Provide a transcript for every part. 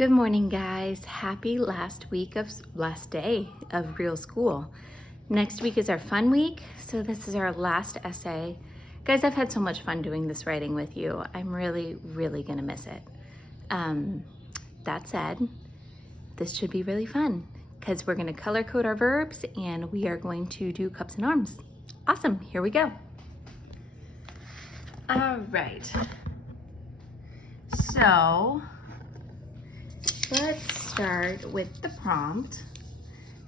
Good morning, guys. Happy last day of real school. Next week is our fun week, so this is our last essay. Guys, I've had so much fun doing this writing with you. I'm really gonna miss it. That said, this should be really fun because we're gonna color code our verbs and we are going to do cups and arms. Awesome, here we go. All right, so let's start with the prompt.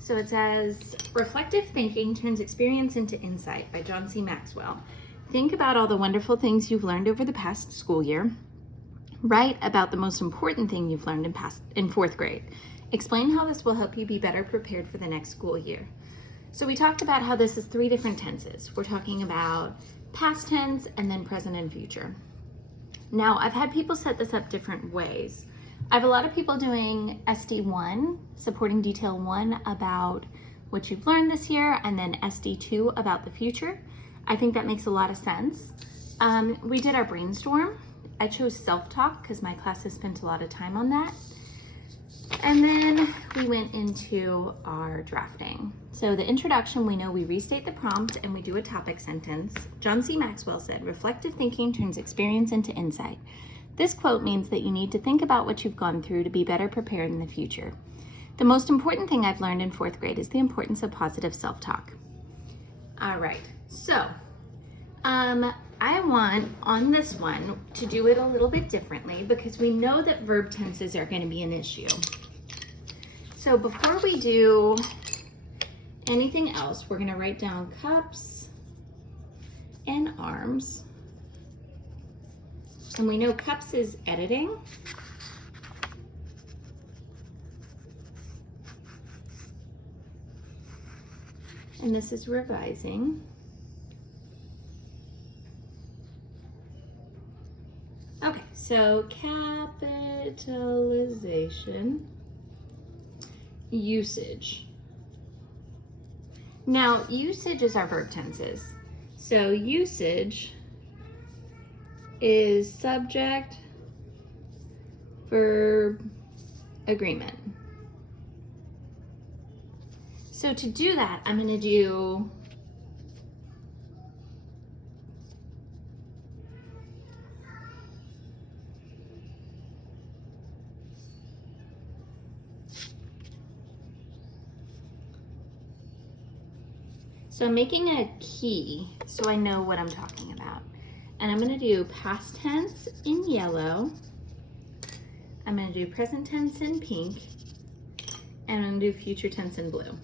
So it says, reflective thinking turns experience into insight by John C. Maxwell. Think about all the wonderful things you've learned over the past school year. Write about the most important thing you've learned in fourth grade. Explain how this will help you be better prepared for the next school year. So we talked about how this is 3 different tenses. We're talking about past tense and then present and future. Now, I've had people set this up different ways. I have a lot of people doing SD1, supporting detail 1 about what you've learned this year, and then SD2 about the future. I think that makes a lot of sense. We did our brainstorm. I chose self-talk because my class has spent a lot of time on that. And then we went into our drafting. So the introduction, we know we restate the prompt and we do a topic sentence. John C. Maxwell said, reflective thinking turns experience into insight. This quote means that you need to think about what you've gone through to be better prepared in the future. The most important thing I've learned in fourth grade is the importance of positive self-talk. All right, so I want on this one to do it a little bit differently because we know that verb tenses are going to be an issue. So before we do anything else, we're going to write down cups and arms. And we know cups is editing. And this is revising. Okay, so capitalization, usage. Now, usage is our verb tenses. So usage is subject, verb, agreement. So to do that, I'm going to do so I'm making a key so I know what I'm talking about. And I'm going to do past tense in yellow. I'm going to do present tense in pink. And I'm going to do future tense in blue.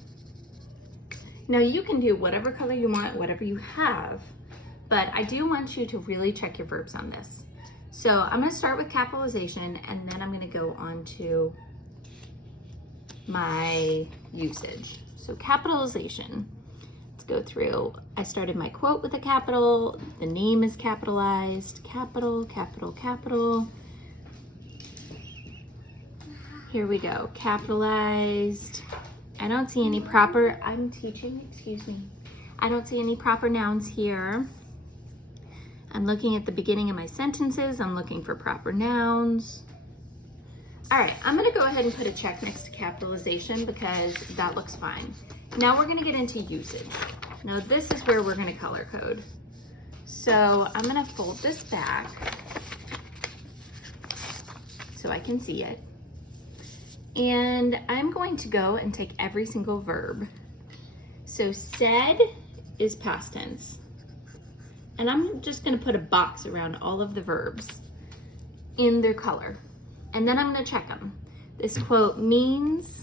Now you can do whatever color you want, whatever you have, but I do want you to really check your verbs on this. So I'm going to start with capitalization and then I'm going to go on to my usage. So capitalization. Go through. I started my quote with a capital. The name is capitalized. Capital, capital, capital. Here we go. Capitalized. I don't see any proper, I'm teaching, excuse me. I don't see any proper nouns here. I'm looking at the beginning of my sentences. I'm looking for proper nouns. All right, I'm gonna go ahead and put a check next to capitalization because that looks fine. Now we're gonna get into usage. Now this is where we're gonna color code. So I'm gonna fold this back so I can see it. And I'm going to go and take every single verb. So said is past tense. And I'm just gonna put a box around all of the verbs in their color. And then I'm gonna check them. This quote means,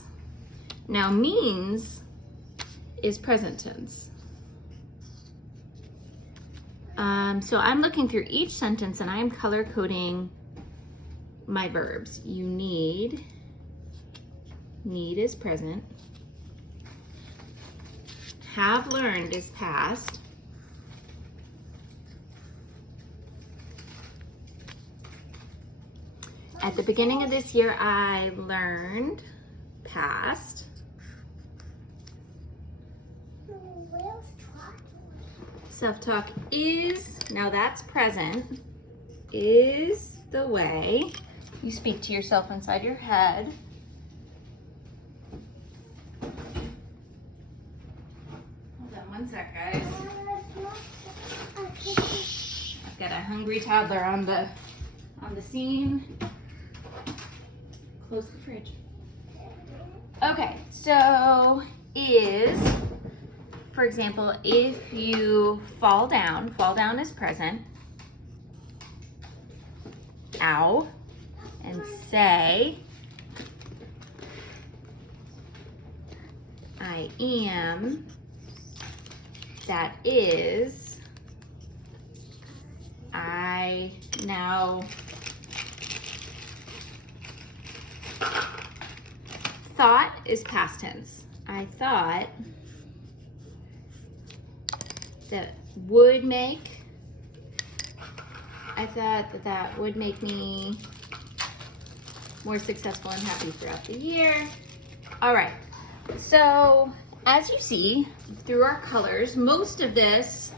now means is present tense. So I'm looking through each sentence and I am color coding my verbs. You need is present. Have learned is past. At the beginning of this year, I learned past. Self-talk is, now that's present, is the way. You speak to yourself inside your head. Hold on one sec, guys. I've got a hungry toddler on the scene. Close the fridge. Okay, so for example, if you fall down is present. Ow. And say, I am, that is, I now, thought is past tense. I thought that would make, I thought that would make me more successful and happy throughout the year. All right, so as you see through our colors, most of this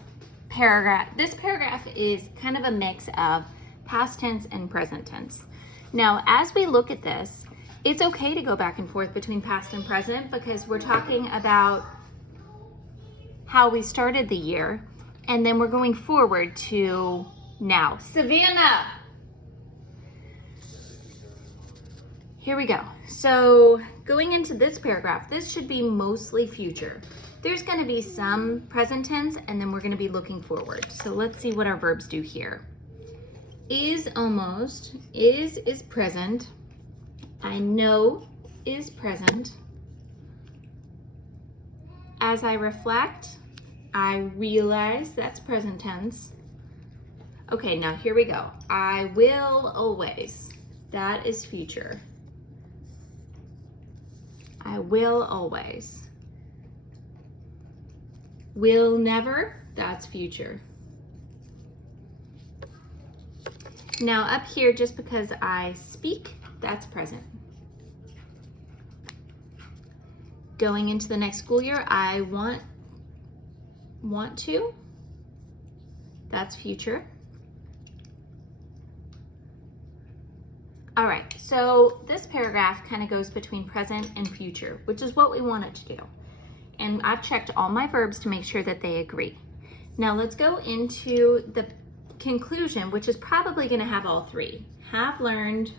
paragraph is kind of a mix of past tense and present tense. Now, as we look at this, it's okay to go back and forth between past and present because we're talking about how we started the year, and then we're going forward to now. Savannah! Here we go. So going into this paragraph, this should be mostly future. There's going to be some present tense, and then we're going to be looking forward. So let's see what our verbs do here. Is almost, is present. I know is present. As I reflect, I realize, that's present tense. Okay, now here we go. I will always, that is future. I will always. Will never, that's future. Now up here, just because I speak, that's present. Going into the next school year, I want to, that's future. All right, so this paragraph kind of goes between present and future, which is what we want it to do. And I've checked all my verbs to make sure that they agree. Now let's go into the conclusion, which is probably going to have all three. Have learned.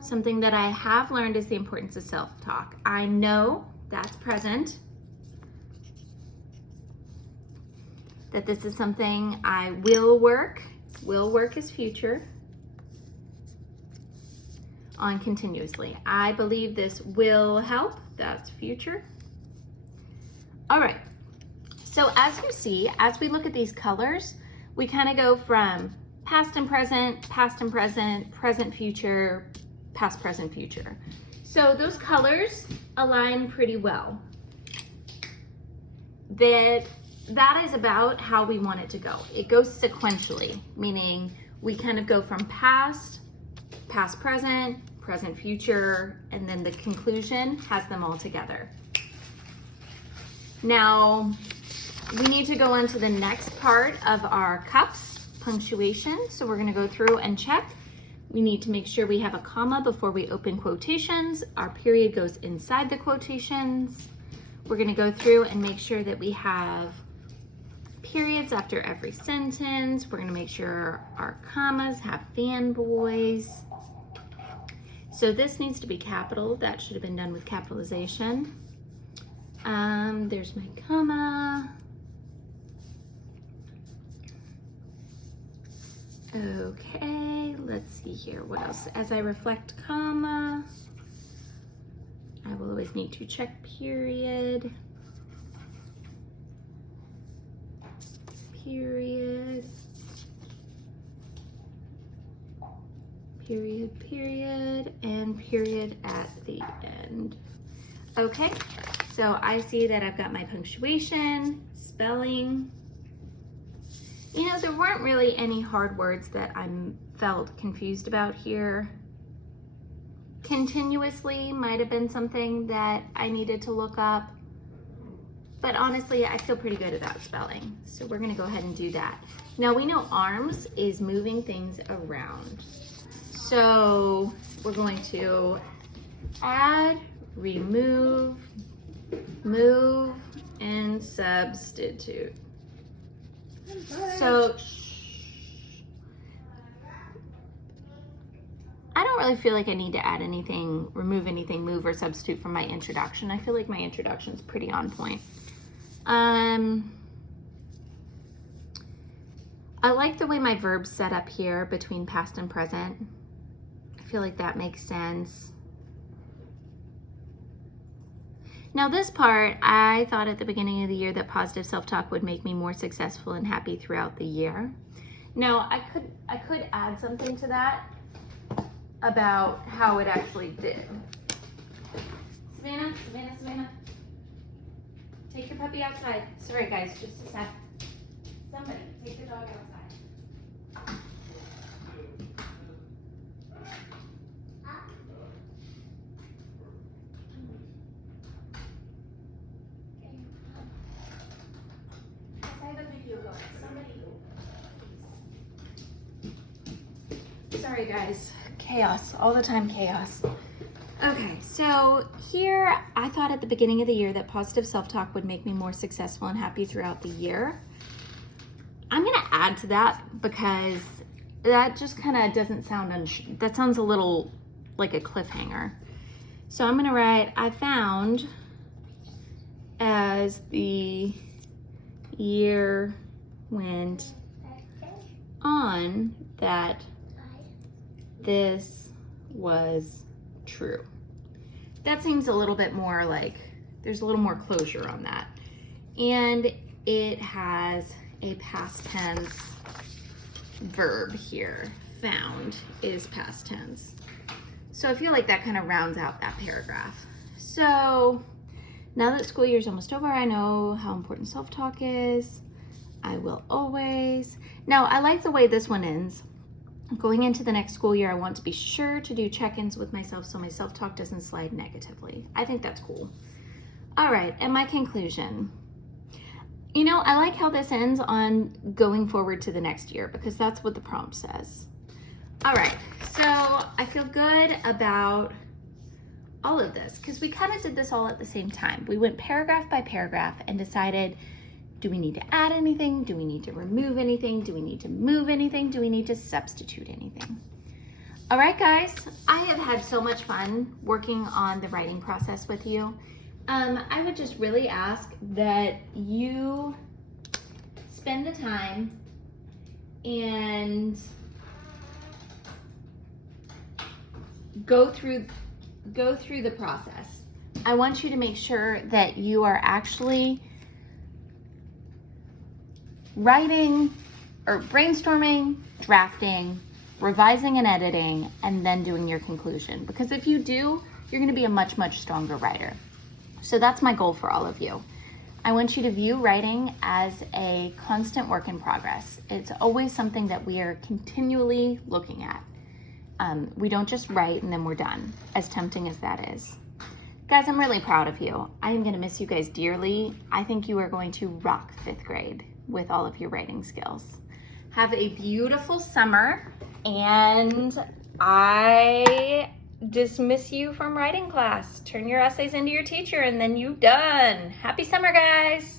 Something that I have learned is the importance of self-talk. I know, that's present. That this is something I will work is future, on continuously. I believe this will help, that's future. All right, so as you see, as we look at these colors, we kind of go from past and present, present, future, past, present, future. So those colors align pretty well. That is about how we want it to go. It goes sequentially, meaning we kind of go from past, present, future, and then the conclusion has them all together. Now, we need to go on to the next part of our cups, punctuation. So we're gonna go through and check. We need to make sure we have a comma before we open quotations. Our period goes inside the quotations. We're gonna go through and make sure that we have periods after every sentence. We're gonna make sure our commas have fanboys. So this needs to be capital. That should have been done with capitalization. There's my comma. Okay, let's see here. What else? As I reflect, comma. I will always need to check period. Period. Period, and period at the end. Okay, so I see that I've got my punctuation, spelling. You know, there weren't really any hard words that I felt confused about here. Continuously might have been something that I needed to look up, but honestly, I feel pretty good about spelling. So we're gonna go ahead and do that. Now we know arms is moving things around. So we're going to add, remove, move, and substitute. So I don't really feel like I need to add anything, remove anything, move, or substitute from my introduction. I feel like my introduction's pretty on point. I like the way my verbs set up here between past and present. I feel like that makes sense. Now this part, I thought at the beginning of the year that positive self-talk would make me more successful and happy throughout the year. Now I could add something to that about how it actually did. Savannah, take your puppy outside. Sorry guys, just a sec. Somebody, take the dog outside. I have a video going. Somebody, sorry guys, chaos, all the time chaos. Okay, so here I thought at the beginning of the year that positive self-talk would make me more successful and happy throughout the year. I'm gonna add to that because that just kind of doesn't sound, that sounds a little like a cliffhanger. So I'm gonna write, I found as the year went on that this was true. That seems a little bit more like, there's a little more closure on that. And it has a past tense verb here. Found is past tense. So I feel like that kind of rounds out that paragraph. So now that school year is almost over, I know how important self-talk is. I will always. Now I like the way this one ends. Going into the next school year, I want to be sure to do check-ins with myself so my self-talk doesn't slide negatively. I think that's cool. All right, and my conclusion. You know, I like how this ends on going forward to the next year because that's what the prompt says. All right, so I feel good about all of this because we kind of did this all at the same time. We went paragraph by paragraph and decided, do we need to add anything? Do we need to remove anything? Do we need to move anything? Do we need to substitute anything? All right, guys, I have had so much fun working on the writing process with you. I would just really ask that you spend the time and go through the process. I want you to make sure that you are actually writing or brainstorming, drafting, revising and editing, and then doing your conclusion. Because if you do, you're gonna be a much, much stronger writer. So that's my goal for all of you. I want you to view writing as a constant work in progress. It's always something that we are continually looking at. We don't just write and then we're done, as tempting as that is. Guys, I'm really proud of you. I am gonna miss you guys dearly. I think you are going to rock 5th grade with all of your writing skills. Have a beautiful summer, and I dismiss you from writing class. Turn your essays into your teacher, and then you're done. Happy summer, guys.